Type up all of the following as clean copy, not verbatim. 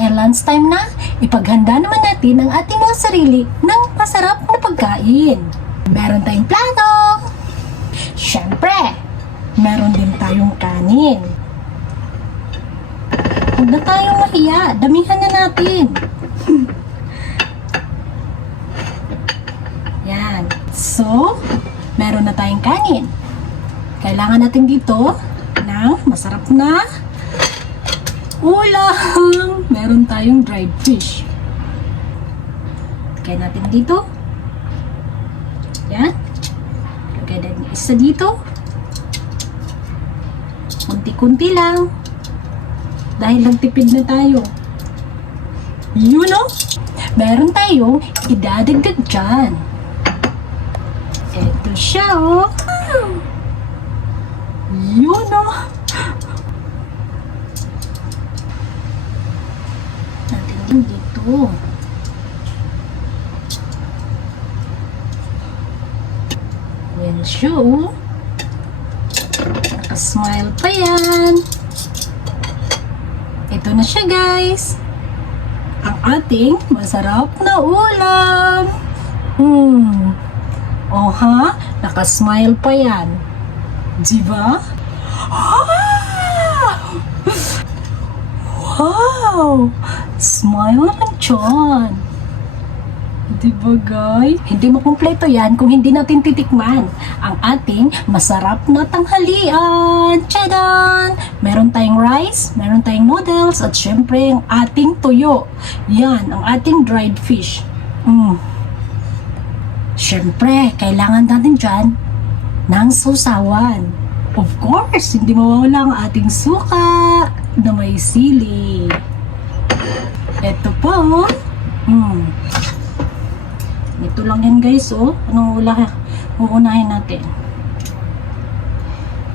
Dahil lunchtime na, ipaghanda naman natin ang ating mga sarili ng masarap na pagkain. Meron tayong plato. Siyempre, meron din tayong kanin. Huwag na tayong mahiya, damihan na natin. Yan. So, meron na tayong kanin. Kailangan natin dito ng masarap na ulam. Meron tayong dried fish. Lagay natin dito. Yan. Lagay natin isa dito. Kunti-kunti lang. Dahil nagtipid na tayo. You know? Meron tayong idadagdag dyan. Ito siya, oh. You know? Natin din dito. Well, show. Nakasmile pa yan. Ito na siya, guys. Ang ating masarap na ulam. Oh ha? Nakasmile pa yan. Diba? Wow! Smile naman dyan. Diba, guys? Hindi makumpleto yan kung hindi natin titikman ang ating masarap na tanghalian. Tchadan! Meron tayong rice, meron tayong noodles, at syempre ang ating tuyo. Yan, ang ating dried fish. Syempre, kailangan natin dyan ng sausawan. Of course, hindi mawawala ang ating suka na may sili. Ito po. Ito lang yan, guys, oh. Anong uunahin natin?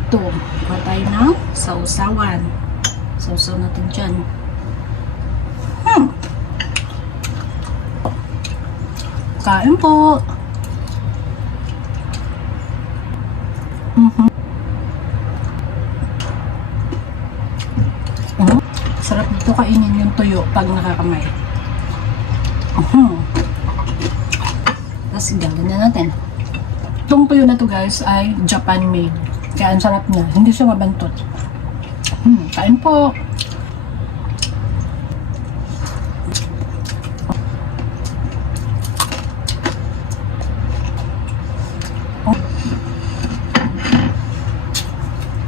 Ito. Kuha tayo ng sausawan. Sausaw natin dyan. Kain po. Sarap dito kainin yung tuyo pag nakakamay. Tapos gagawin na natin. Itong tuyo na to, guys, ay Japan made. Kaya ang sarap niya. Hindi siya mabantot. Kain po.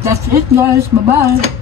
That's it, guys. Bye-bye.